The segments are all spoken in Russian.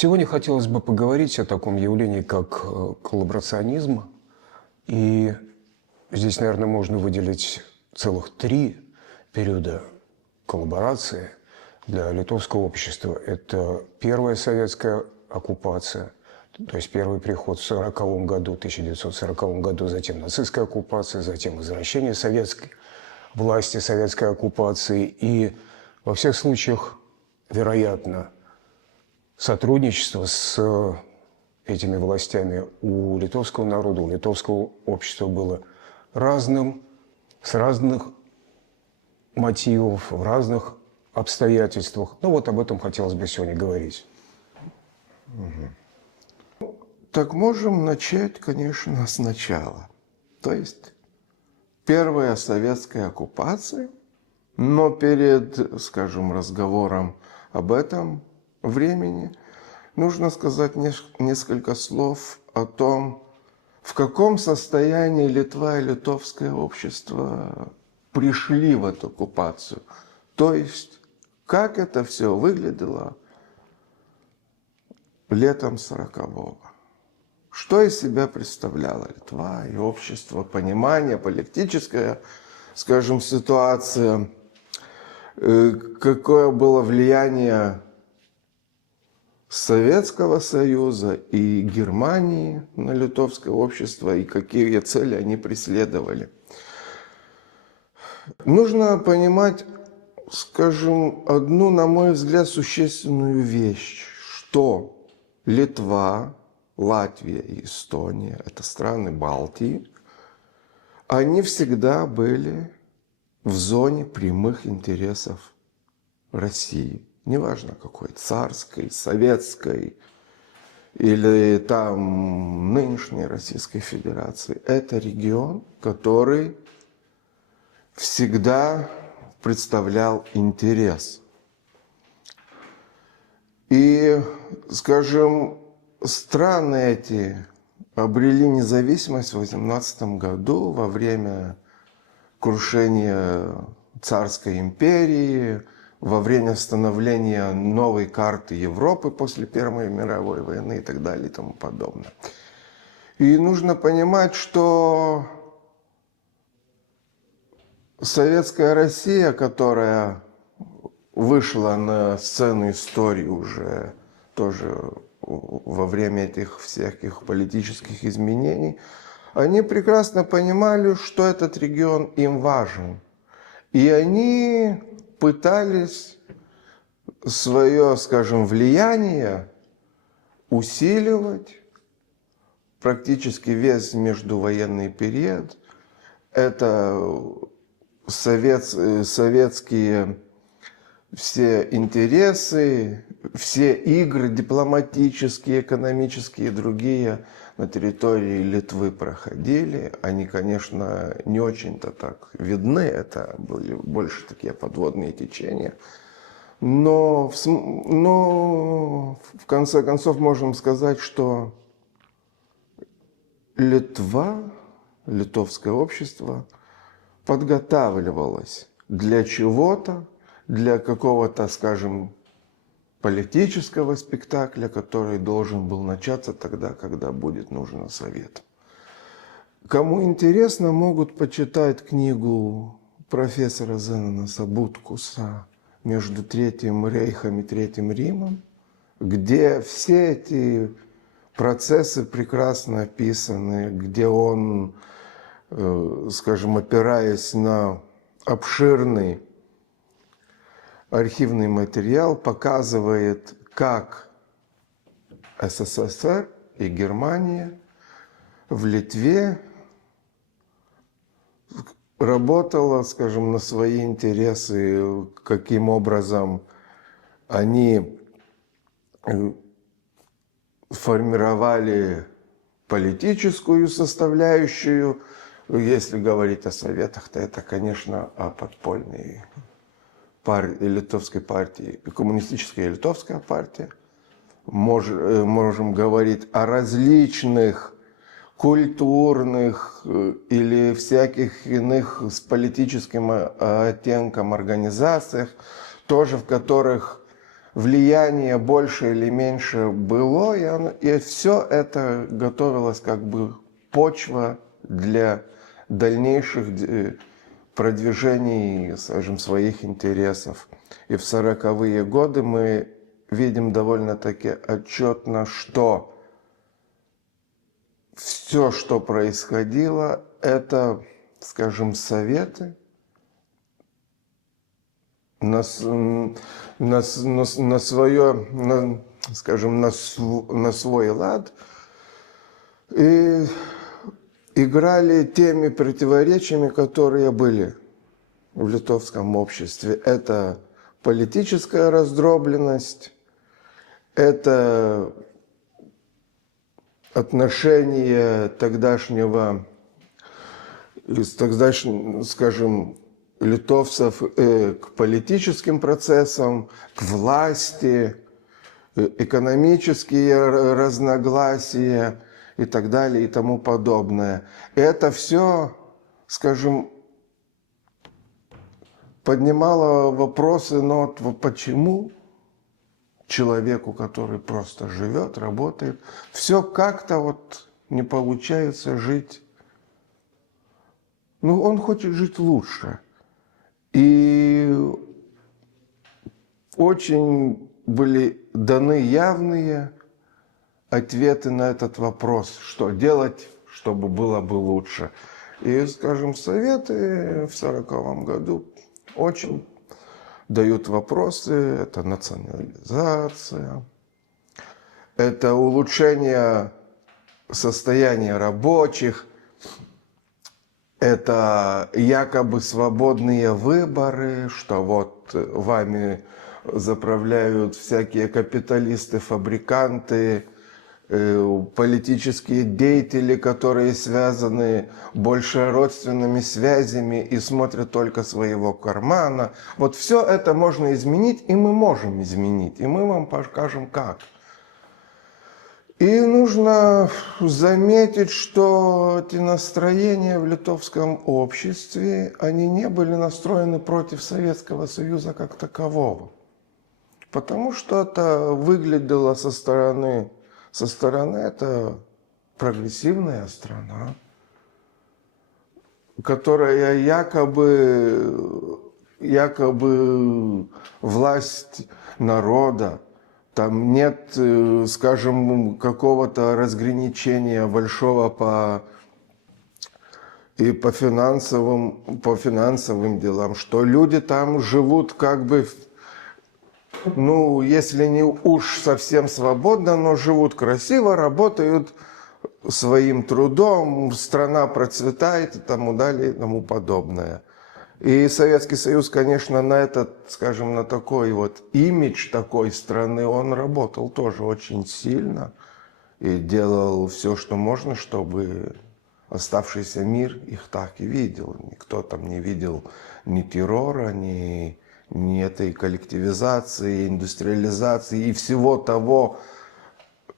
Сегодня хотелось бы поговорить о таком явлении, как коллаборационизм. И здесь, наверное, можно выделить целых три периода коллаборации для литовского общества. Это первая советская оккупация, то есть первый приход в 1940 году, 1940 году, затем нацистская оккупация, затем возвращение советской власти, советской оккупации. И во всех случаях, вероятно, сотрудничество с этими властями у литовского народа, у литовского общества было разным, с разных мотивов, в разных обстоятельствах. Ну вот об этом хотелось бы сегодня говорить. Так можем начать, конечно, сначала. То есть первая советская оккупация, но перед, скажем, разговором об этом времени нужно сказать несколько слов о том, в каком состоянии Литва и литовское общество пришли в эту оккупацию. То есть, как это все выглядело летом 40-го. Что из себя представляла Литва и общество, понимание, политическая, скажем, ситуация, какое было влияние Советского Союза и Германии на литовское общество и какие цели они преследовали. Нужно понимать, скажем, одну, на мой взгляд, существенную вещь, что Литва, Латвия и Эстония – это страны Балтии, они всегда были в зоне прямых интересов России. Неважно какой, царской, советской или там нынешней Российской Федерации. Это регион, который всегда представлял интерес. И, скажем, страны эти обрели независимость в 18 году во время крушения Царской империи, во время становления новой карты Европы после Первой мировой войны и так далее и тому подобное. И нужно понимать, что советская Россия, которая вышла на сцену истории уже тоже во время этих всяких политических изменений, они прекрасно понимали, что этот регион им важен. И они пытались свое, скажем, влияние усиливать практически весь междувоенный период. Это советские все интересы, все игры дипломатические, экономические и другие на территории Литвы проходили. Они, конечно, не очень-то так видны, это были больше такие подводные течения. Но в конце концов можем сказать, что Литва, литовское общество подготавливалось для чего-то, для какого-то, скажем, политического спектакля, который должен был начаться тогда, когда будет нужен совет. Кому интересно, могут почитать книгу профессора Зенонаса Буткуса «Между Третьим Рейхом и Третьим Римом», где все эти процессы прекрасно описаны, где он, скажем, опираясь на обширный архивный материал, показывает, как СССР и Германия в Литве работала, скажем, на свои интересы, каким образом они формировали политическую составляющую. Если говорить о советах, то это, конечно, о подпольной литовской партии, коммунистическая литовская партия. Можем говорить о различных культурных или всяких иных с политическим оттенком организациях, тоже в которых влияние больше или меньше было, и все это готовилось как бы почва для дальнейших продвижений, скажем, своих интересов. И в 40-е годы мы видим довольно-таки отчетно, что все, что происходило, это, скажем, Советы на свой лад и играли теми противоречиями, которые были в литовском обществе. Это политическая раздробленность, это отношение тогдашнего, скажем, литовцев к политическим процессам, к власти, экономические разногласия и так далее и тому подобное. Это все, скажем, поднимало вопросы, но вот почему человеку, который просто живет, работает, все как-то вот не получается жить. Ну, он хочет жить лучше. И очень были даны явные ответы на этот вопрос, что делать, чтобы было бы лучше. И, скажем, Советы в 1940 году очень дают вопросы. Это национализация, это улучшение состояния рабочих, это якобы свободные выборы, что вот вами заправляют всякие капиталисты, фабриканты, политические деятели, которые связаны больше родственными связями и смотрят только своего кармана. Вот все это можно изменить, и мы можем изменить, и мы вам покажем как. И нужно заметить, что эти настроения в литовском обществе, они не были настроены против Советского Союза как такового. Потому что это выглядело со стороны это прогрессивная страна, которая якобы власть народа. Там нет, скажем, какого-то разграничения большого по финансовым делам, что люди там живут как бы, ну, если не уж совсем свободно, но живут красиво, работают своим трудом, страна процветает и тому далее и тому подобное. И Советский Союз, конечно, на этот, скажем, на такой вот имидж такой страны, он работал тоже очень сильно и делал все, что можно, чтобы оставшийся мир их так и видел. Никто там не видел ни террора, ни этой коллективизации, индустриализации и всего того,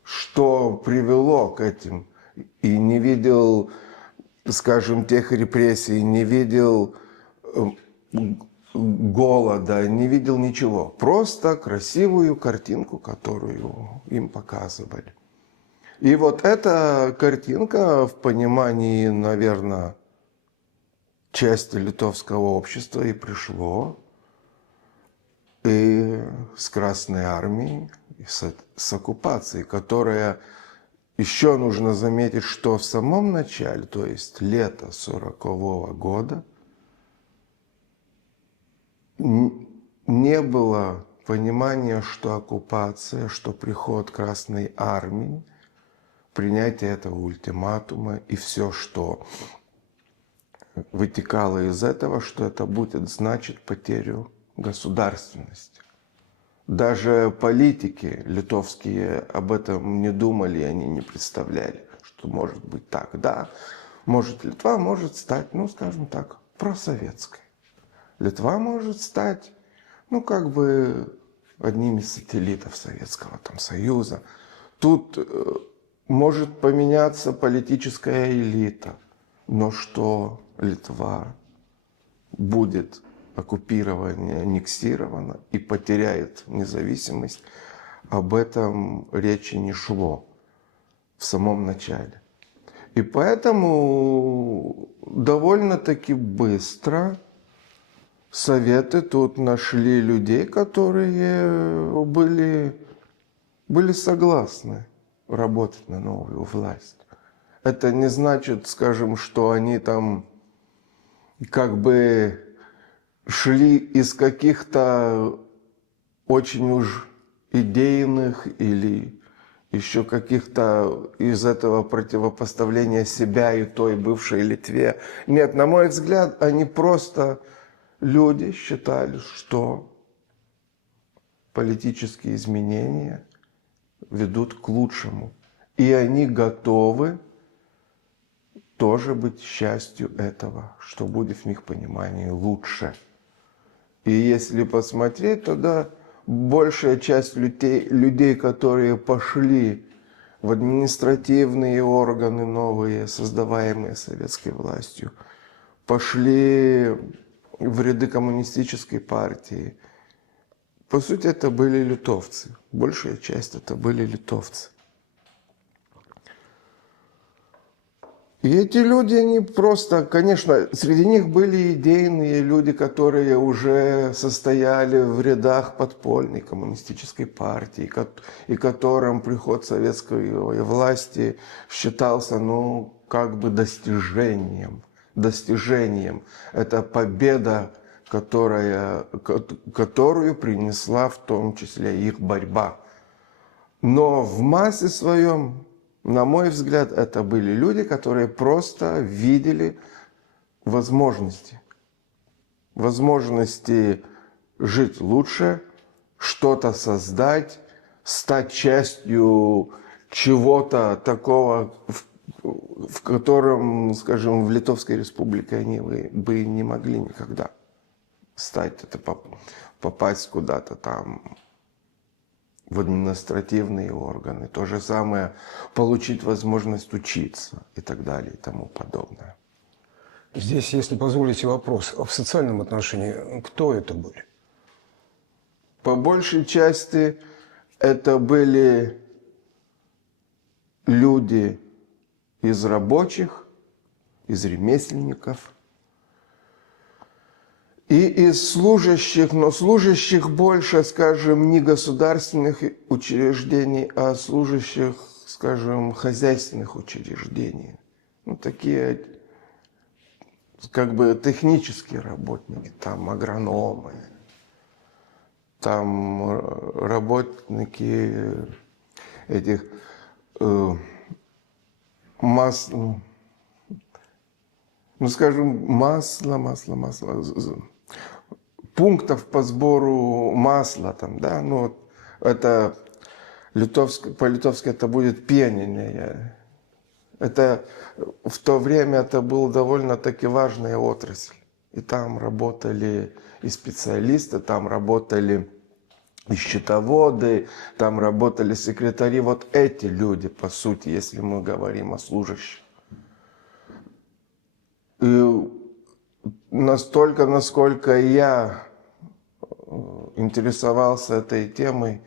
что привело к этим. И не видел, скажем, тех репрессий, не видел голода, не видел ничего. Просто красивую картинку, которую им показывали. И вот эта картинка в понимании, наверное, части литовского общества и пришло. И с Красной Армией, и с оккупацией, которая, еще нужно заметить, что в самом начале, то есть лето 1940 года, не было понимания, что оккупация, что приход Красной Армии, принятие этого ультиматума и все, что вытекало из этого, что это будет значить потерю государственности. Даже политики литовские об этом не думали, они не представляли, что может быть так. Да, может, Литва может стать, ну, скажем так, просоветской. Литва может стать, ну, как бы одним из сателлитов Советского там, Союза. Тут может поменяться политическая элита, но что Литва будет оккупирована, аннексирована и потеряет независимость, об этом речи не шло в самом начале. И поэтому довольно-таки быстро Советы тут нашли людей, которые были согласны работать на новую власть. Это не значит, скажем, что они там как бы шли из каких-то очень уж идейных или еще каких-то из этого противопоставления себя и той бывшей Литве. Нет, на мой взгляд, они просто люди считали, что политические изменения ведут к лучшему. И они готовы тоже быть частью этого, что будет в их понимании лучше. И если посмотреть, то да, большая часть людей, которые пошли в административные органы новые, создаваемые советской властью, пошли в ряды коммунистической партии. По сути, это были литовцы. Большая часть это были литовцы. И эти люди, они просто, конечно, среди них были идейные люди, которые уже состояли в рядах подпольной коммунистической партии, и которым приход советской власти считался, ну, как бы достижением. Это победа, которую принесла в том числе их борьба. Но в массе своем, на мой взгляд, это были люди, которые просто видели возможности жить лучше, что-то создать, стать частью чего-то такого, в котором, скажем, в Литовской Республике они бы не могли никогда стать, это попасть куда-то там в административные органы. То же самое получить возможность учиться и так далее и тому подобное. Здесь, если позволите вопрос, а в социальном отношении кто это были? По большей части это были люди из рабочих, из ремесленников и из служащих, но служащих больше, скажем, не государственных учреждений, а служащих, скажем, хозяйственных учреждений. Ну, такие как бы технические работники, там агрономы, там работники этих пунктов по сбору масла там, да, ну вот это по-литовски это будет пенение. Это в то время это была довольно-таки важная отрасль. И там работали и специалисты, там работали и счетоводы, там работали секретари. Вот эти люди, по сути, если мы говорим о служащих. И настолько, насколько я интересовался этой темой,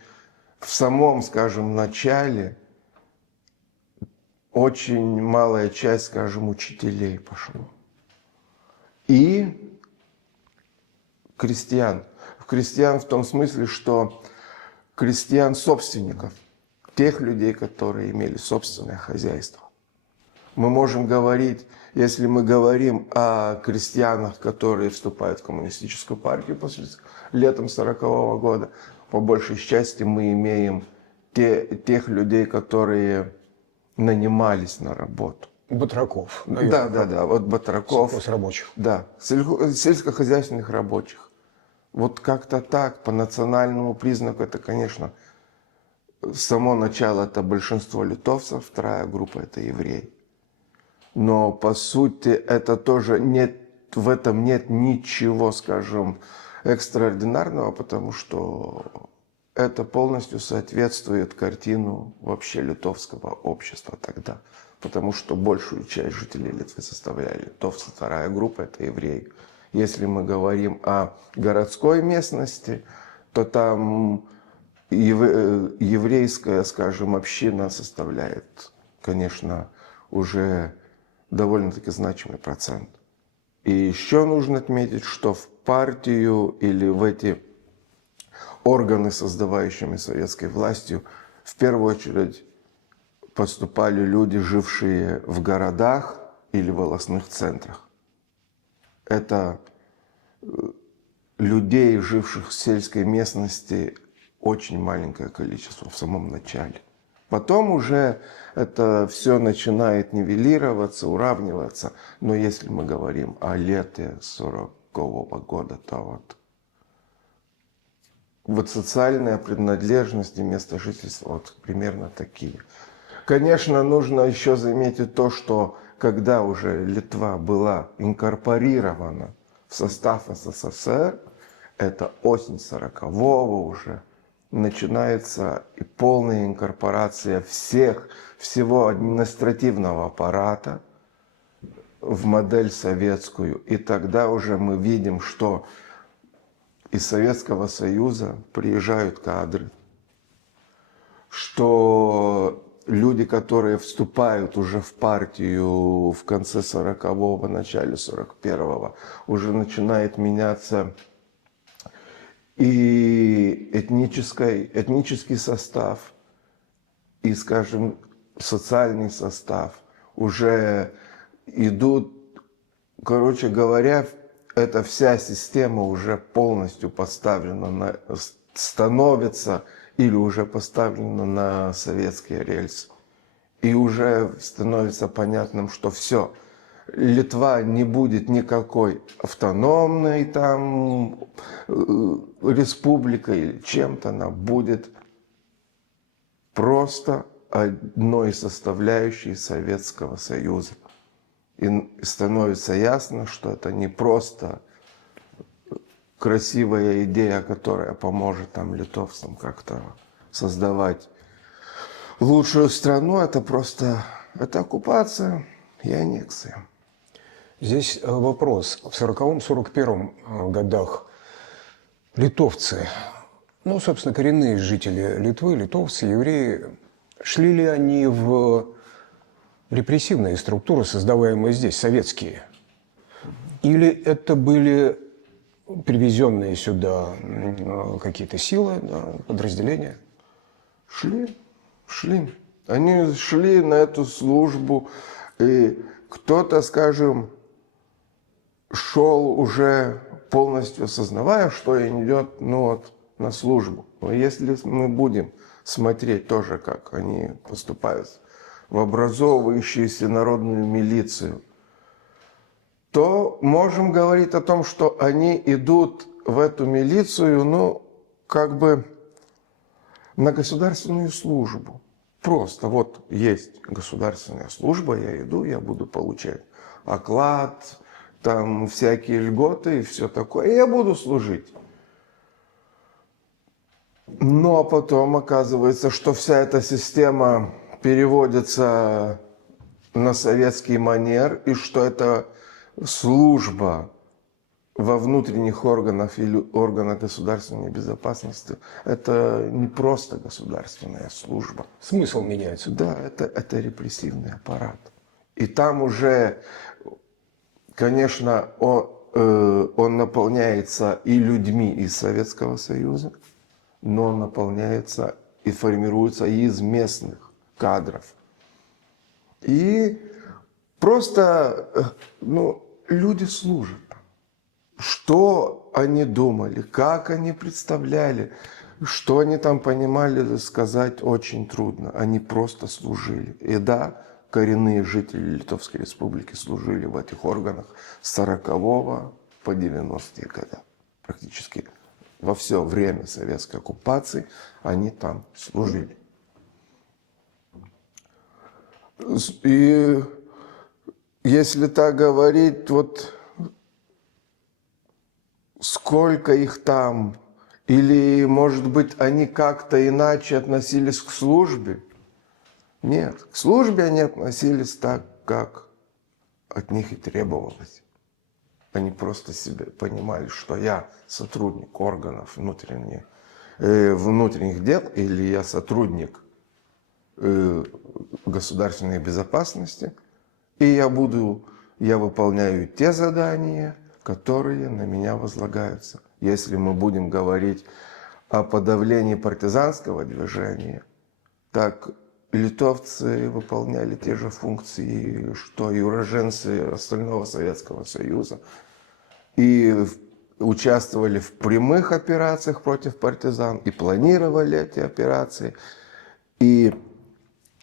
в самом, скажем, начале очень малая часть, скажем, учителей пошло. И крестьян. Крестьян в том смысле, что крестьян-собственников, тех людей, которые имели собственное хозяйство. Мы можем говорить, если мы говорим о крестьянах, которые вступают в коммунистическую партию летом 1940 года, по большей части мы имеем тех людей, которые нанимались на работу. Батраков. Да, вот батраков. Сельхозрабочих. Да, сельскохозяйственных рабочих. Вот как-то так, по национальному признаку, это, конечно, с самого начала это большинство литовцев, вторая группа это евреи. Но по сути это тоже нет, в этом нет ничего, скажем, экстраординарного, потому что это полностью соответствует картину вообще литовского общества тогда. Потому что большую часть жителей Литвы составляли литовцы, вторая группа это евреи. Если мы говорим о городской местности, то там еврейская, скажем, община составляет, конечно, уже довольно-таки значимый процент. И еще нужно отметить, что в партию или в эти органы, создаваемые советской властью, в первую очередь поступали люди, жившие в городах или волостных центрах. Это людей, живших в сельской местности, очень маленькое количество в самом начале. Потом уже это все начинает нивелироваться, уравниваться. Но если мы говорим о лете 40-го года, то вот социальная принадлежность и место жительства вот примерно такие. Конечно, нужно еще заметить то, что когда уже Литва была инкорпорирована в состав СССР, это осень 40-го уже, начинается и полная инкорпорация всего административного аппарата в модель советскую. И тогда уже мы видим, что из Советского Союза приезжают кадры, что люди, которые вступают уже в партию в конце 40-го, начале 41-го, уже начинает меняться и этнический состав, и, скажем, социальный состав. Уже идут, короче говоря, эта вся система уже полностью поставлена, становится или уже поставлена на советские рельсы. И уже становится понятным, что все, Литва не будет никакой автономной там республикой или чем-то, она будет просто одной составляющей Советского Союза. И становится ясно, что это не просто красивая идея, которая поможет там литовцам как-то создавать лучшую страну, это просто это оккупация и аннексия. Здесь вопрос. В 40-41 годах литовцы, ну, собственно, коренные жители Литвы, литовцы, евреи, шли ли они в репрессивные структуры, создаваемые здесь, советские? Или это были привезенные сюда какие-то силы, подразделения? Шли. Они шли на эту службу, и кто-то, скажем, шел уже полностью осознавая, что идет на службу. Но если мы будем смотреть тоже, как они поступают в образовывающуюся народную милицию, то можем говорить о том, что они идут в эту милицию, как бы на государственную службу. Просто вот есть государственная служба, я иду, я буду получать оклад, там всякие льготы и все такое, и я буду служить. Но потом оказывается, что вся эта система переводится на советский манер, и что это служба во внутренних органах или органах государственной безопасности, это не просто государственная служба. Смысл меняется. Да, это репрессивный аппарат. И там уже, конечно, он наполняется и людьми из Советского Союза, но он наполняется и формируется из местных кадров. И просто, люди служат. Что они думали, как они представляли, что они там понимали, сказать очень трудно. Они просто служили. И да, коренные жители Литовской Республики служили в этих органах с 40-го по 90-е годы. Практически во все время советской оккупации они там служили. И если так говорить, сколько их там, или, может быть, они как-то иначе относились к службе? Нет, к службе они относились так, как от них и требовалось. Они просто себе понимали, что я сотрудник органов внутренних дел или я сотрудник государственной безопасности, и я выполняю те задания, которые на меня возлагаются. Если мы будем говорить о подавлении партизанского движения, так литовцы выполняли те же функции, что и уроженцы остального Советского Союза, и участвовали в прямых операциях против партизан, и планировали эти операции, и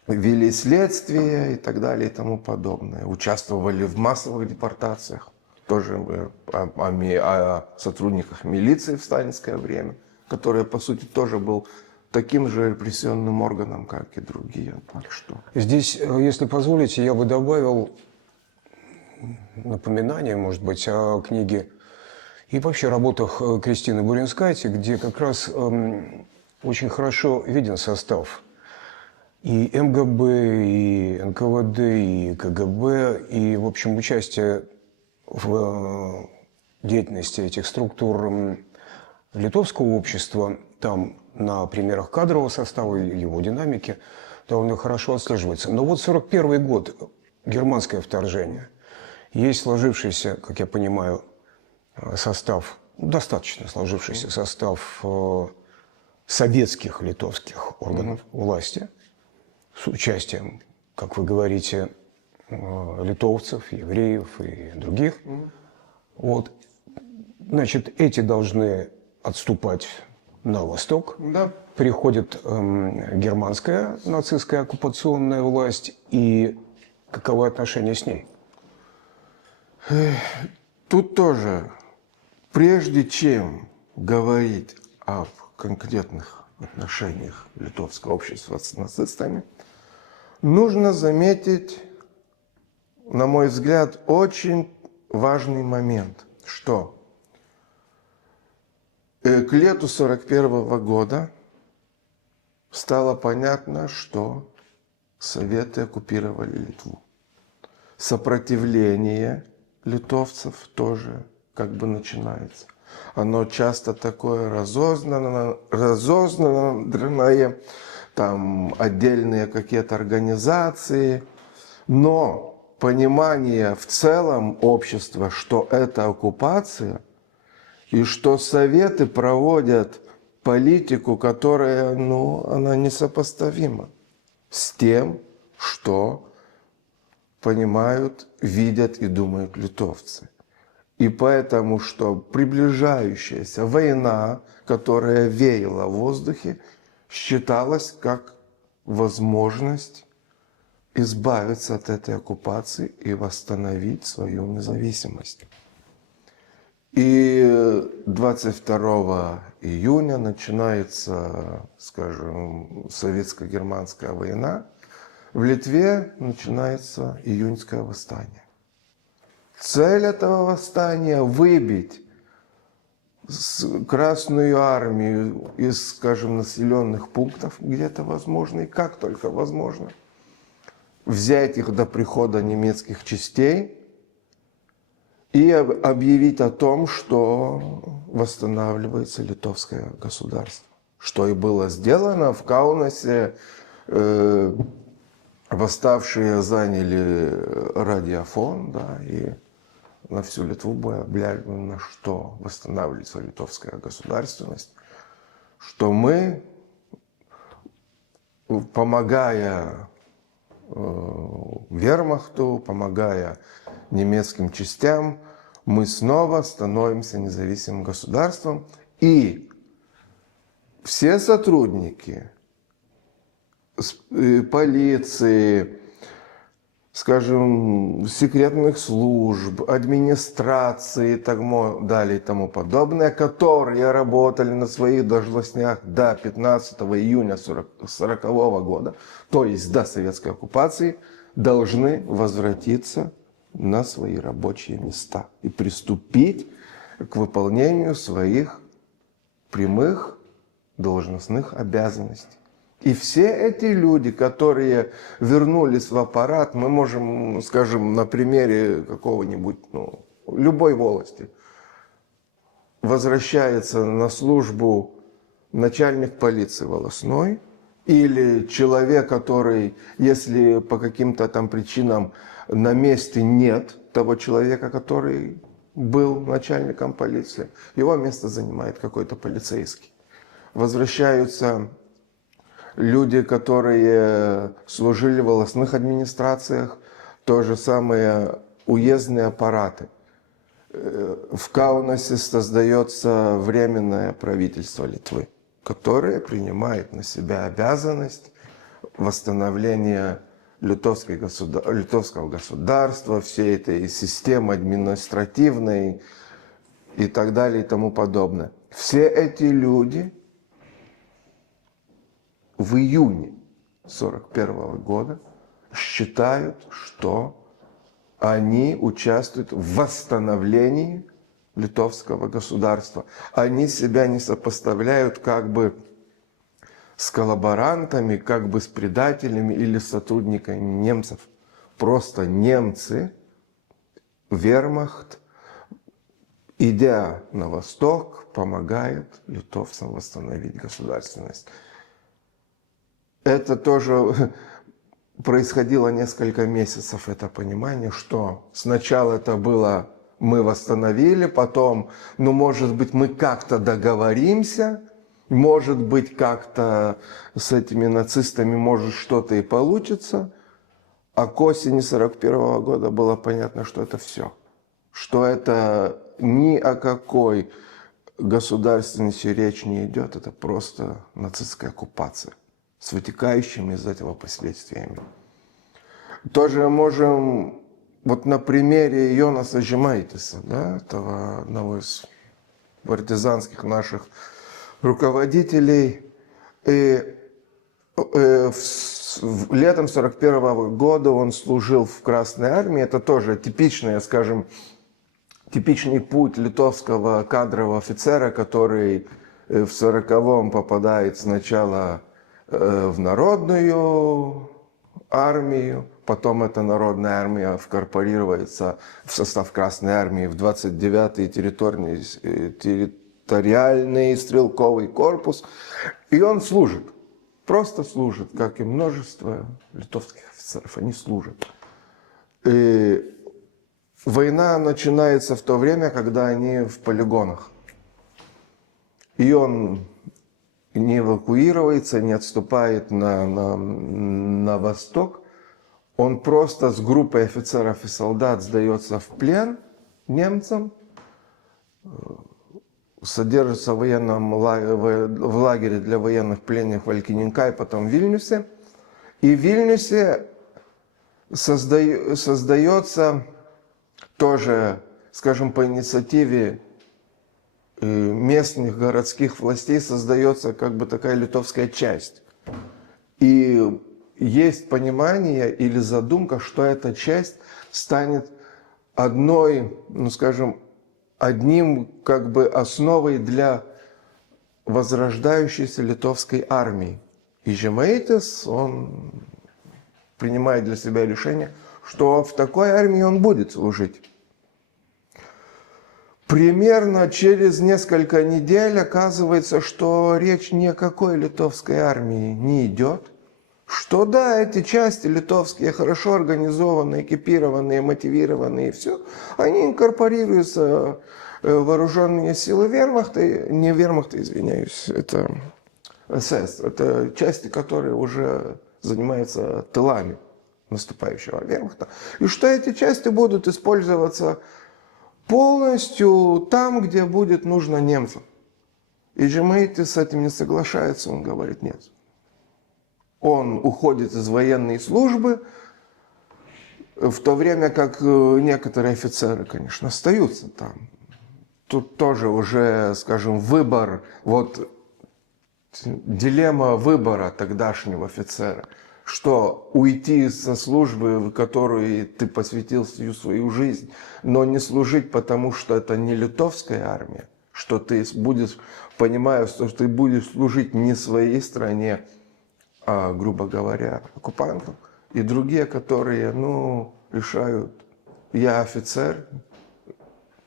вели следствие и так далее и тому подобное. Участвовали в массовых депортациях, тоже о сотрудниках милиции в сталинское время, которая, по сути, тоже был таким же репрессионным органом, как и другие. Так что... Здесь, если позволите, я бы добавил напоминание, может быть, о книге и вообще работах Кристины Буренскайте, где как раз очень хорошо виден состав и МГБ, и НКВД, и КГБ, и, в общем, участие в деятельности этих структур литовского общества, там на примерах кадрового состава и его динамики довольно хорошо отслеживается. Но вот 1941 год, германское вторжение, есть сложившийся, как я понимаю, состав, достаточно сложившийся состав советских литовских органов власти с участием, как вы говорите, литовцев, евреев и других. Вот. Значит, эти должны отступать на восток. Да. Приходит германская нацистская оккупационная власть, и каковы отношения с ней? Тут тоже, прежде чем говорить об конкретных отношениях литовского общества с нацистами, нужно заметить, на мой взгляд, очень важный момент, что к лету 1941 года стало понятно, что Советы оккупировали Литву. Сопротивление литовцев тоже как бы начинается. Оно часто такое разознанное, там отдельные какие-то организации, но понимание в целом общества, что это оккупация, и что Советы проводят политику, которая, она несопоставима с тем, что понимают, видят и думают литовцы. И поэтому, что приближающаяся война, которая веяла в воздухе, считалась как возможность избавиться от этой оккупации и восстановить свою независимость. И 22 июня начинается, скажем, советско-германская война. В Литве начинается июньское восстание. Цель этого восстания – выбить Красную армию из, скажем, населенных пунктов, где это возможно и как только возможно, взять их до прихода немецких частей и объявить о том, что восстанавливается литовское государство. Что и было сделано в Каунасе. Восставшие заняли радиофон, да, и на всю Литву было объявлено, что восстанавливается литовская государственность, что мы, помогая вермахту, помогая немецким частям, мы снова становимся независимым государством, и все сотрудники полиции, скажем, секретных служб, администрации и так далее и тому подобное, которые работали на своих должностях до 15 июня 1940 года, то есть до советской оккупации, должны возвратиться на свои рабочие места и приступить к выполнению своих прямых должностных обязанностей. И все эти люди, которые вернулись в аппарат, мы можем, скажем, на примере какого-нибудь любой волости, возвращается на службу начальник полиции волостной или человек, который, если по каким-то там причинам на месте нет того человека, который был начальником полиции, его место занимает какой-то полицейский. Возвращаются люди, которые служили в волостных администрациях, то же самое уездные аппараты. В Каунасе создается временное правительство Литвы, которое принимает на себя обязанность восстановления литовского государства, всей этой системы административной и так далее и тому подобное. Все эти люди в июне 1941 года считают, что они участвуют в восстановлении литовского государства. Они себя не сопоставляют как бы с коллаборантами, как бы с предателями или сотрудниками немцев. Просто немцы, вермахт, идя на восток, помогает литовцам восстановить государственность. Это тоже происходило несколько месяцев, это понимание, что сначала это было мы восстановили, потом, ну, может быть, мы как-то договоримся, может быть, как-то с этими нацистами может что-то и получится. А к осени 1941 года было понятно, что это все. Что это ни о какой государственности речь не идет, это просто нацистская оккупация с вытекающими из этого последствиями. Тоже можем, вот на примере Йонаса Жемайтиса, да, этого одного из партизанских наших руководителей, и летом 1941 года он служил в Красной армии. Это тоже типичный, скажем, типичный путь литовского кадрового офицера, который в 1940-м попадает сначала в народную армию, потом эта народная армия вкорпорируется в состав Красной армии в 29-й территориальный стрелковый корпус, и он служит, просто служит, как и множество литовских офицеров, они служат. И война начинается в то время, когда они в полигонах, и он не эвакуируется, не отступает на восток. Он просто с группой офицеров и солдат сдается в плен немцам, содержится в лагере для военных пленных в Алькининкай, потом в Вильнюсе. И в Вильнюсе создается тоже, скажем, по инициативе местных городских властей создается как бы такая литовская часть. И есть понимание или задумка, что эта часть станет одной, ну скажем, одним как бы основой для возрождающейся литовской армии. И Жемайтис, он принимает для себя решение, что в такой армии он будет служить. Примерно через несколько недель оказывается, что речь ни о какой литовской армии не идет. Что да, эти части литовские хорошо организованные, экипированные, мотивированные, и все, они инкорпорируются в вооруженные силы вермахта, не вермахта, извиняюсь, это СС, это части, которые уже занимаются тылами наступающего вермахта. И что эти части будут использоваться полностью там, где будет нужно немцам. И Жемайтис с этим не соглашается, он говорит нет. Он уходит из военной службы, в то время как некоторые офицеры, конечно, остаются там. Тут тоже уже, скажем, выбор, вот дилемма выбора тогдашнего офицера, что уйти со службы, в которую ты посвятил всю свою жизнь, но не служить, потому что это не литовская армия, что ты будешь, понимая, что ты будешь служить не своей стране, а, грубо говоря, оккупантам, и другие, которые, ну, решают, я офицер,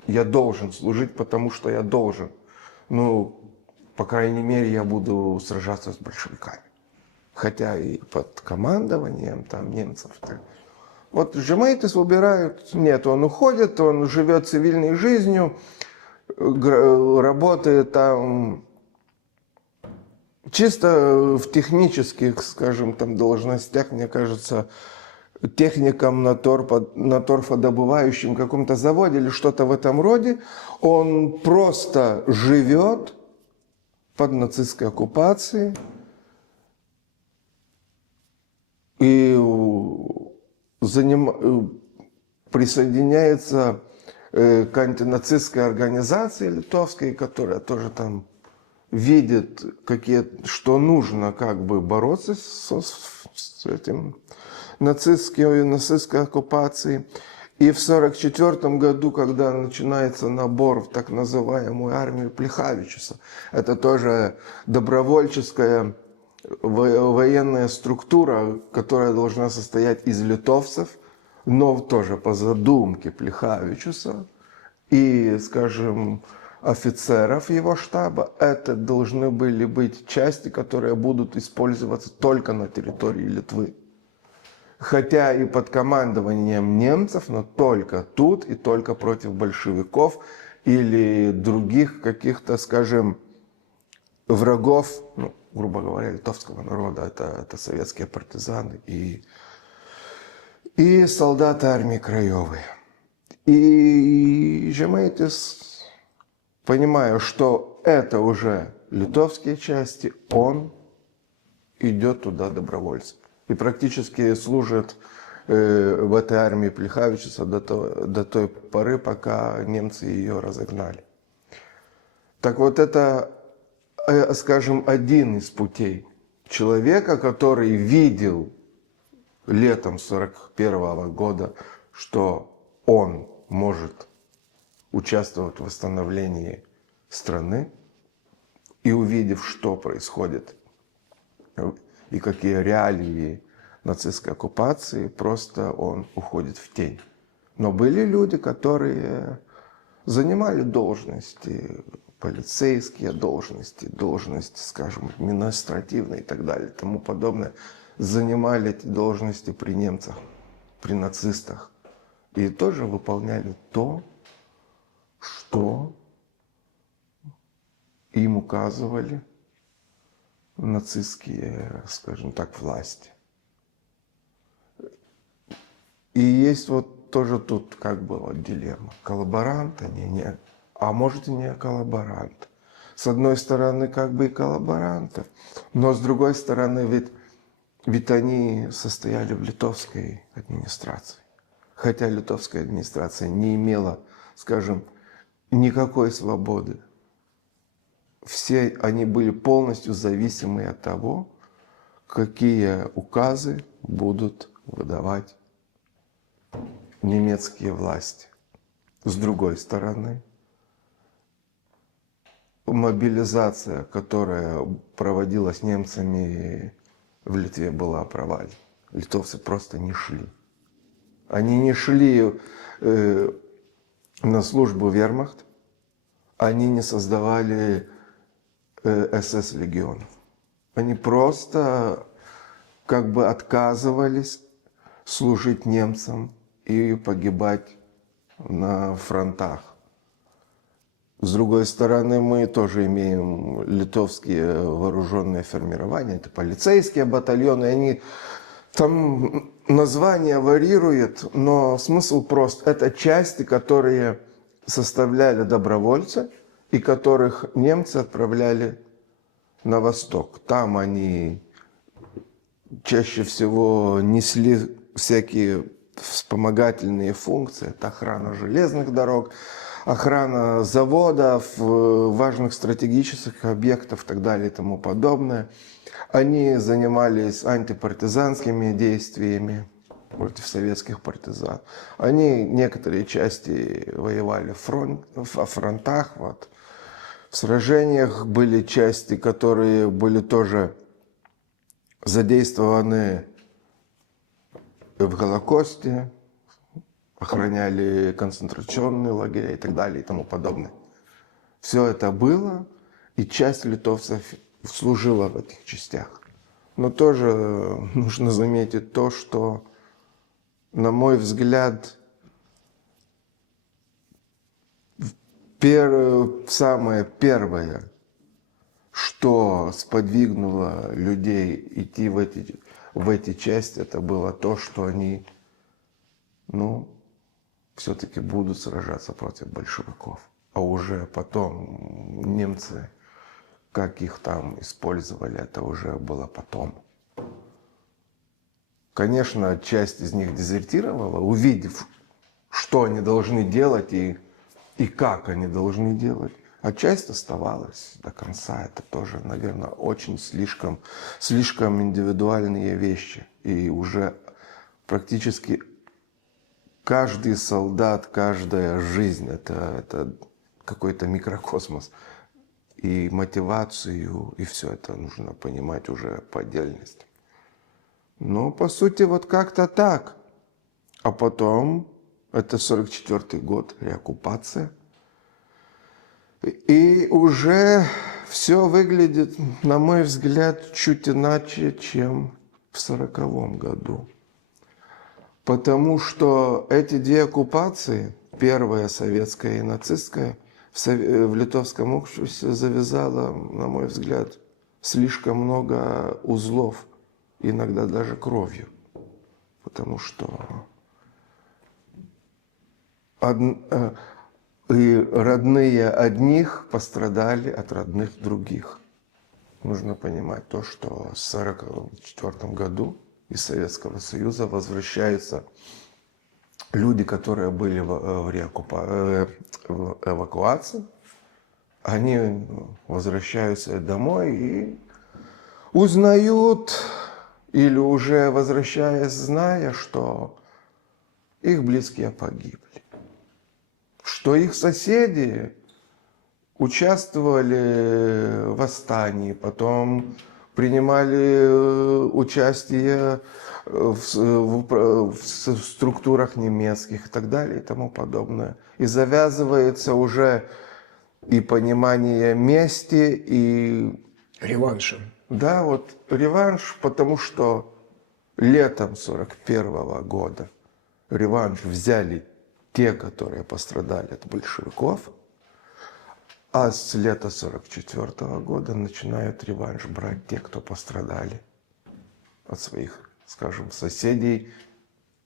Я должен служить, потому что я должен. Ну, по крайней мере, я буду сражаться с большевиками. Хотя и под командованием там немцев. Вот жемейтес выбирают, нет, он уходит, он живет цивильной жизнью, работает там чисто в технических, скажем, там должностях, мне кажется, техником на торфодобывающем каком-то заводе или что-то в этом роде. Он просто живет под нацистской оккупацией и присоединяется к антинацистской организации литовской, которая тоже там видит, что нужно как бы бороться с этим нацистской оккупацией. И в 1944 году, когда начинается набор в так называемую армию Плехавичуса, это тоже добровольческая военная структура, которая должна состоять из литовцев, но тоже по задумке Плехавичуса и, скажем, офицеров его штаба. Это должны были быть части, которые будут использоваться только на территории Литвы. Хотя и под командованием немцев, но только тут и только против большевиков или других каких-то, скажем, врагов, ну, грубо говоря, литовского народа. Это советские партизаны и солдаты армии Краевой. И Žemaitis, понимая, что это уже литовские части, он идет туда добровольцем. И практически служит в этой армии Плехавичуса до той поры, пока немцы ее разогнали. Так вот, это, скажем, один из путей человека, который видел летом 1941 года, что он может участвовать в восстановлении страны, и увидев, что происходит и какие реалии нацистской оккупации, просто он уходит в тень. Но были люди, которые занимали должности, полицейские должности, скажем, административные и так далее, и тому подобное, занимали эти должности при немцах, при нацистах. И тоже выполняли то, что им указывали нацистские, скажем так, власти. И есть вот тоже тут как бы вот дилемма. Коллаборант они, не, а может и не коллаборант. С одной стороны как бы и коллаборанты, но с другой стороны ведь они состояли в литовской администрации. Хотя литовская администрация не имела, скажем, никакой свободы. Все они были полностью зависимы от того, какие указы будут выдавать немецкие власти. С другой стороны, мобилизация, которая проводилась немцами в Литве, была провалена. Литовцы просто не шли. Они не шли на службу в вермахт, они не создавали СС-легионов. Они просто как бы отказывались служить немцам и погибать на фронтах. С другой стороны, мы тоже имеем литовские вооруженные формирования, это полицейские батальоны, они там название варьирует, но смысл прост. Это части, которые составляли добровольцы и которых немцы отправляли на восток. Там они чаще всего несли всякие вспомогательные функции. Это охрана железных дорог, охрана заводов, важных стратегических объектов и так далее и тому подобное. Они занимались антипартизанскими действиями против советских партизан. Они некоторые части воевали в фронтах. Вот. В сражениях были части, которые были тоже задействованы в Голокосте, охраняли концентрационные лагеря и так далее и тому подобное. Все это было, и часть литовцев служила в этих частях. Но тоже нужно заметить то, что, на мой взгляд, самое первое, что сподвигнуло людей идти в эти части, это было то, что они, все-таки будут сражаться против большевиков. А уже потом немцы, как их там использовали, это уже было потом. Конечно, часть из них дезертировала, увидев, что они должны делать и как они должны делать. А часть оставалась до конца. Это тоже, наверное, очень слишком индивидуальные вещи. И уже практически каждый солдат, каждая жизнь – это какой-то микрокосмос. И мотивацию, и все это нужно понимать уже по отдельности. Но, по сути, вот как-то так. А потом, это 44-й год, реоккупация. И уже все выглядит, на мой взгляд, чуть иначе, чем в 40-м году. Потому что эти две оккупации, первая советская и нацистская, в литовском обществе завязала, на мой взгляд, слишком много узлов, иногда даже кровью. Потому что и родные одних пострадали от родных других. Нужно понимать то, что в 1944 году из Советского Союза возвращаются люди, которые были в эвакуации. Они возвращаются домой и узнают, или уже возвращаясь, зная, что их близкие погибли. Что их соседи участвовали в восстании, потом принимали участие в структурах немецких и так далее и тому подобное. И завязывается уже и понимание мести, и... Реванша. Да, вот реванш, потому что летом 1941 года реванш взяли те, которые пострадали от большевиков, а с лета 1944 года начинают реванш брать те, кто пострадали от своих, скажем, соседей,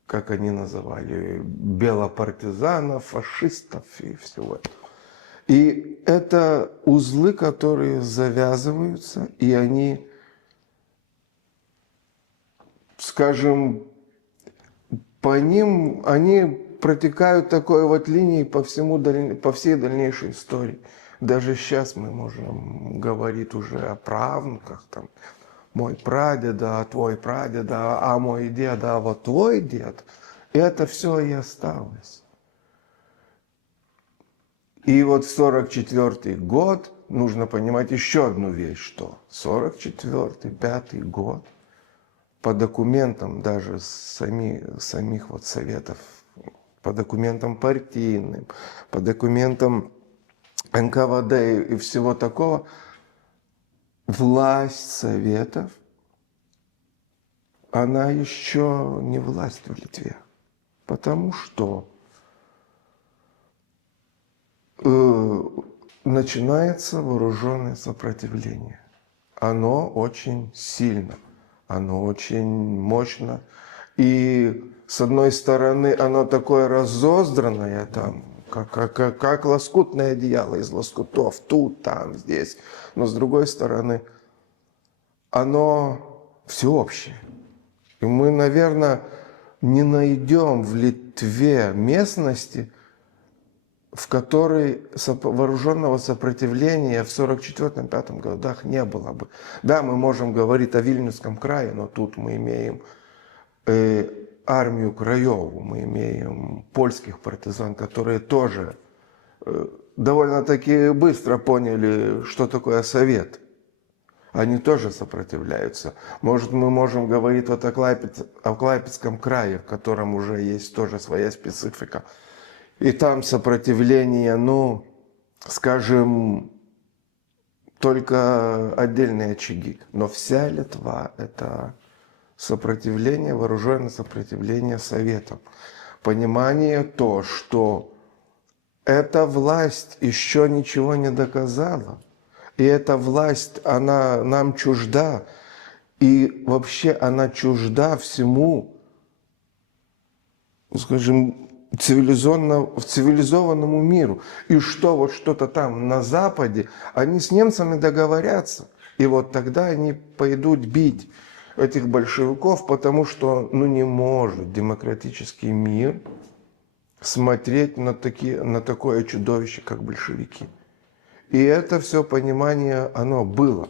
как они называли, белопартизанов, фашистов и всего этого. И это узлы, которые завязываются, и они, скажем, по ним, они протекают такой вот линией по всей дальнейшей истории. Даже сейчас мы можем говорить уже о правнуках, там, мой прадеда, твой прадеда, а мой дед, а вот твой дед. И это все и осталось. И вот в 1944 год нужно понимать еще одну вещь, что 1944, 1945 год по документам даже самих вот советов, по документам партийным, по документам НКВД и всего такого, власть советов, она еще не власть в Литве. Потому что начинается вооруженное сопротивление. Оно очень сильно, оно очень мощно. И с одной стороны, оно такое разоздранное там, как лоскутное одеяло из лоскутов, тут, там, здесь. Но с другой стороны, оно всеобщее. И мы, наверное, не найдем в Литве местности, в которой вооруженного сопротивления в 1944-1945 годах не было бы. Да, мы можем говорить о Вильнюсском крае, но тут мы имеем армию Краеву, мы имеем польских партизан, которые тоже довольно-таки быстро поняли, что такое совет. Они тоже сопротивляются. Может, мы можем говорить вот о Клайпедском крае, в котором уже есть тоже своя специфика. И там сопротивление, ну, скажем, только отдельные очаги. Но вся Литва – это сопротивление, вооруженное сопротивление Советам. Понимание то, что эта власть еще ничего не доказала. И эта власть, она нам чужда. И вообще она чужда всему, скажем, цивилизованному миру. И что вот что-то там на Западе, они с немцами договорятся. И вот тогда они пойдут бить этих большевиков, потому что ну, не может демократический мир смотреть на такое чудовище, как большевики. И это все понимание, оно было.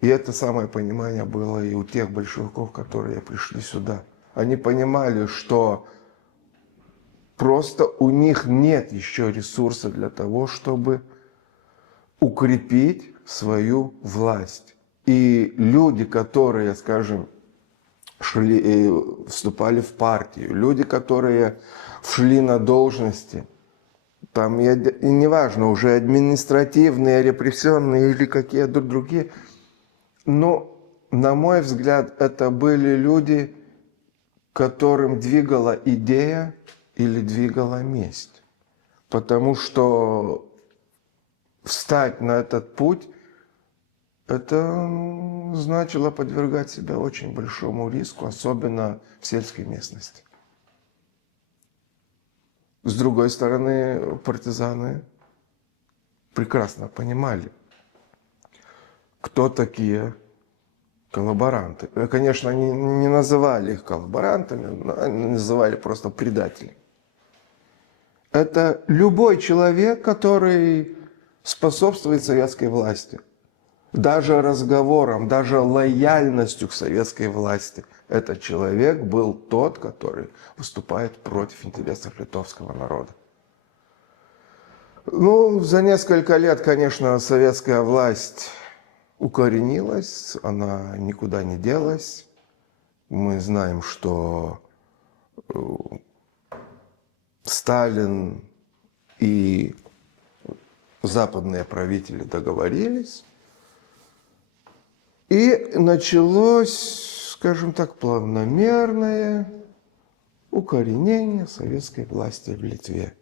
И это самое понимание было и у тех большевиков, которые пришли сюда. Они понимали, что просто у них нет еще ресурса для того, чтобы укрепить свою власть. И люди, которые, скажем, вступали в партию, люди, которые шли на должности, там, и неважно, уже административные, репрессионные или какие-то другие, но, на мой взгляд, это были люди, которым двигала идея или двигала месть. Потому что встать на этот путь, это значило подвергать себя очень большому риску, особенно в сельской местности. С другой стороны, партизаны прекрасно понимали, кто такие коллаборанты. Конечно, они не называли их коллаборантами, они называли просто предателями. Это любой человек, который способствует советской власти. Даже разговором, даже лояльностью к советской власти. Этот человек был тот, который выступает против интересов литовского народа. Ну, за несколько лет, конечно, советская власть укоренилась, она никуда не делась. Мы знаем, что Сталин и западные правители договорились. И началось, скажем так, плавномерное укоренение советской власти в Литве.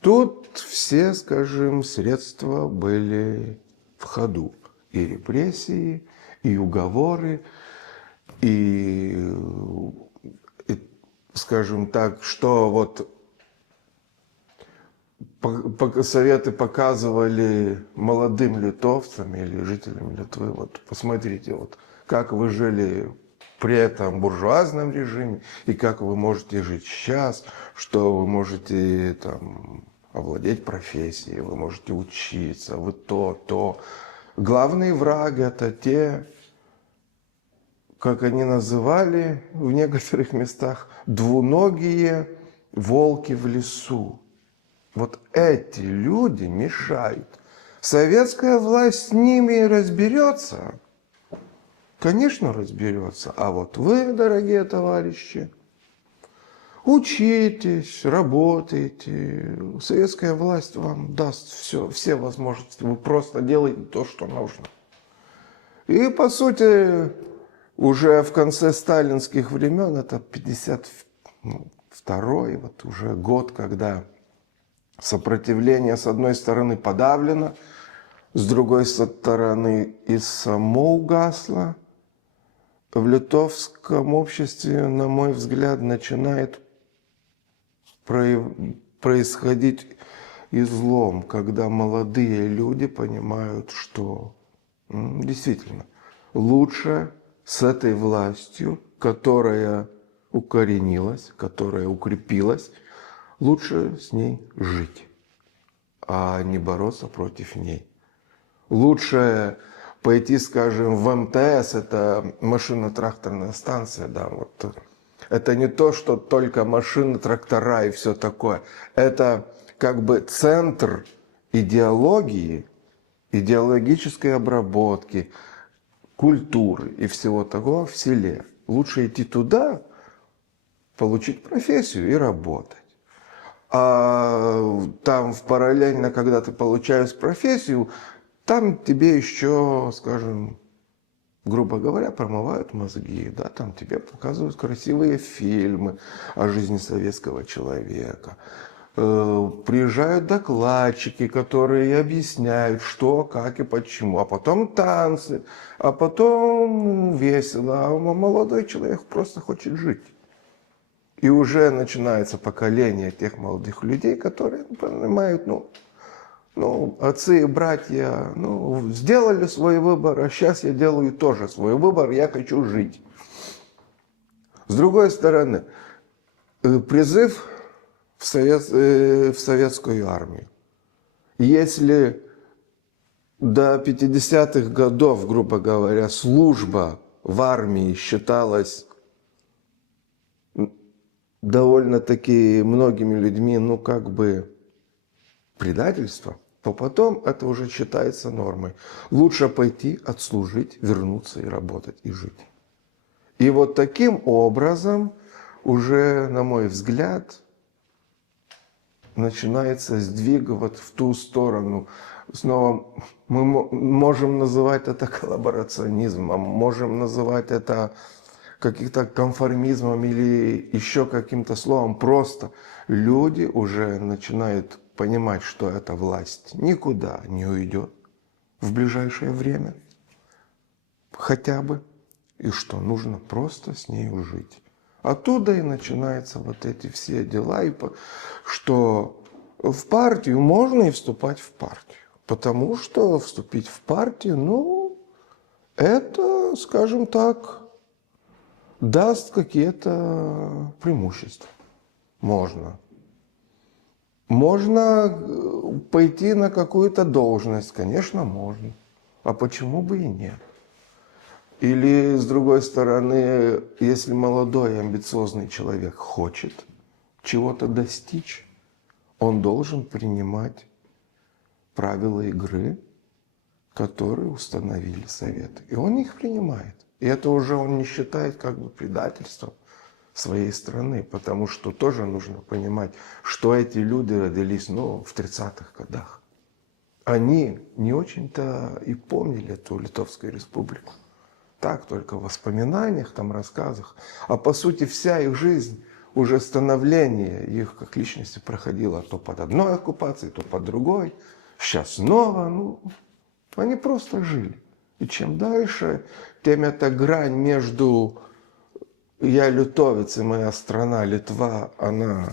Тут все, скажем, средства были в ходу. И репрессии, и уговоры, и скажем так, что вот советы показывали молодым литовцам или жителям Литвы, вот посмотрите, вот как вы жили при этом буржуазном режиме и как вы можете жить сейчас, что вы можете там овладеть профессией, вы можете учиться, вы то. Главный враг – это те, как они называли в некоторых местах, двуногие волки в лесу. Вот эти люди мешают. Советская власть с ними разберется. Конечно, разберется. А вот вы, дорогие товарищи, учитесь, работайте. Советская власть вам даст все возможности. Вы просто делаете то, что нужно. И, по сути, уже в конце сталинских времен, это 52-й, вот уже год, когда сопротивление, с одной стороны, подавлено, с другой стороны, и само угасло. В литовском обществе, на мой взгляд, начинает происходить излом, когда молодые люди понимают, что действительно лучше с этой властью, которая укоренилась, которая укрепилась, лучше с ней жить, а не бороться против ней. Лучше пойти, скажем, в МТС, это машино-тракторная станция, да, вот. Это не то, что только машины, трактора и все такое. Это как бы центр идеологии идеологической обработки, культуры и всего того в селе. Лучше идти туда, получить профессию и работать. А там параллельно, когда ты получаешь профессию, там тебе еще, скажем, грубо говоря, промывают мозги, да, там тебе показывают красивые фильмы о жизни советского человека. Приезжают докладчики, которые объясняют, что, как и почему. А потом танцы, а потом весело. А молодой человек просто хочет жить. И уже начинается поколение тех молодых людей, которые понимают, отцы и братья, сделали свой выбор, а сейчас я делаю тоже свой выбор, я хочу жить. С другой стороны, призыв в советскую армию. Если до 50-х годов, грубо говоря, служба в армии считалась довольно-таки многими людьми, предательство, то потом это уже считается нормой. Лучше пойти, отслужить, вернуться и работать, и жить. И вот таким образом уже, на мой взгляд, начинается сдвиг вот в ту сторону. Снова мы можем называть это коллаборационизмом, можем называть это каким-то конформизмом или еще каким-то словом. Просто люди уже начинают понимать, что эта власть никуда не уйдет в ближайшее время. Хотя бы. И что нужно просто с ней жить. Оттуда и начинаются вот эти все дела, что в партию можно и вступать в партию. Потому что вступить в партию, это, скажем так, даст какие-то преимущества. Можно. Можно пойти на какую-то должность, конечно, можно. А почему бы и нет? Или, с другой стороны, если молодой амбициозный человек хочет чего-то достичь, он должен принимать правила игры, которые установили Советы. И он их принимает. И это уже он не считает предательством своей страны, потому что тоже нужно понимать, что эти люди родились в 30-х годах. Они не очень-то и помнили эту Литовскую республику. Так, только в воспоминаниях, рассказах. А по сути вся их жизнь, уже становление их как личности проходило то под одной оккупацией, то под другой. Сейчас снова, они просто жили. И чем дальше, тем эта грань между я литовец и моя страна Литва, она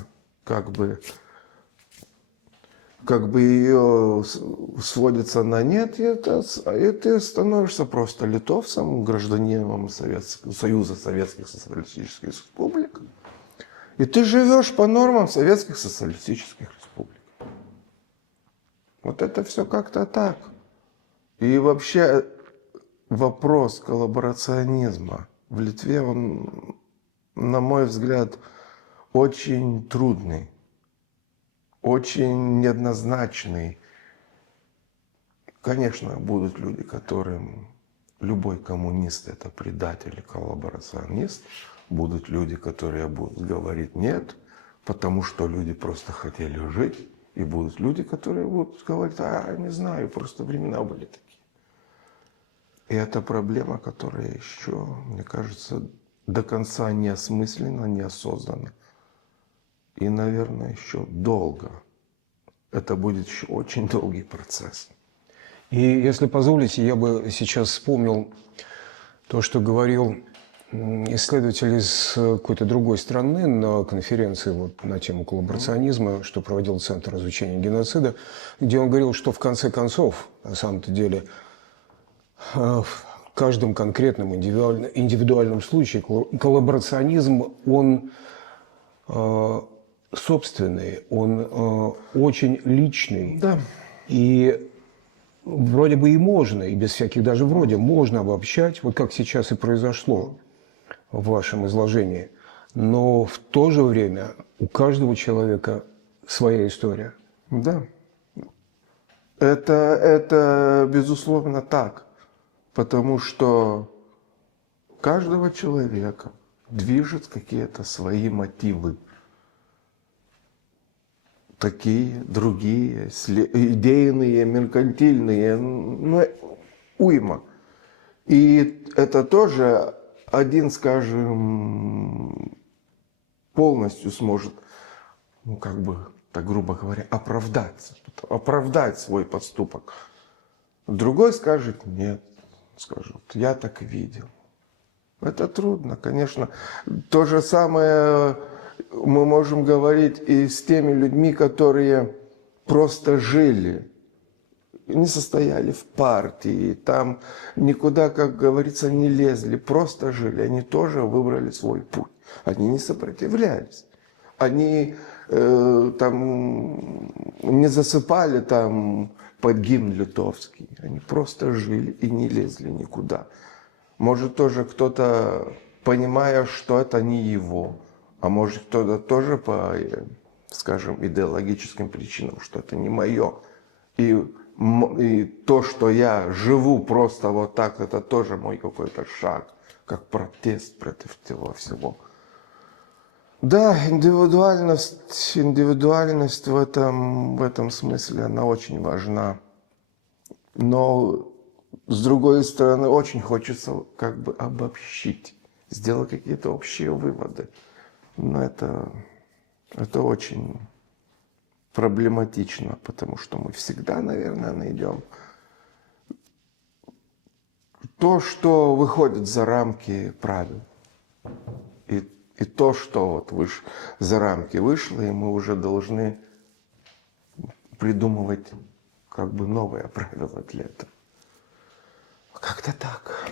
ее сводится на нет, и ты становишься просто литовцем, гражданином Союза Советских Социалистических Республик. И ты живешь по нормам Советских Социалистических Республик. Вот это все как-то так. И вообще вопрос коллаборационизма в Литве, он, на мой взгляд, очень трудный. Очень неоднозначный. Конечно, будут люди, которым любой коммунист – это предатель и коллаборационист. Будут люди, которые будут говорить «нет», потому что люди просто хотели жить. И будут люди, которые будут говорить не знаю, просто времена были такие. И это проблема, которая еще, мне кажется, до конца не осмыслена, не осознана. И, наверное, еще долго. Это будет еще очень долгий процесс. И, если позволите, я бы сейчас вспомнил то, что говорил исследователь из какой-то другой страны на конференции на тему коллаборационизма, что проводил Центр изучения геноцида, где он говорил, что в конце концов, на самом-то деле, в каждом конкретном индивидуальном случае коллаборационизм, он собственный, он очень личный. Да. И вроде бы и можно, и без всяких даже вроде, можно обобщать, вот как сейчас и произошло в вашем изложении. Но в то же время у каждого человека своя история. Да. Это безусловно так, потому что каждого человека движет какие-то свои мотивы. Такие, другие, идейные, меркантильные, ну, уйма. И это тоже один, скажем, полностью сможет, ну, как бы, так грубо говоря, оправдать свой поступок. Другой скажет нет, скажет, я так видел. Это трудно, конечно. То же самое мы можем говорить и с теми людьми, которые просто жили, не состояли в партии, там никуда, как говорится, не лезли, просто жили. Они тоже выбрали свой путь. Они не сопротивлялись. Они там не засыпали там под гимн литовский. Они просто жили и не лезли никуда. Может, тоже кто-то, понимая, что это не его, а может, кто-то тоже по, скажем, идеологическим причинам, что это не мое. И то, что я живу просто вот так, это тоже мой какой-то шаг, как протест против этого всего. Да, индивидуальность в этом смысле, она очень важна. Но, с другой стороны, очень хочется как бы обобщить, сделать какие-то общие выводы. Но это очень проблематично, потому что мы всегда, наверное, найдем то, что выходит за рамки правил. И то, что вот за рамки вышло, и мы уже должны придумывать как бы новые правила для этого. Как-то так.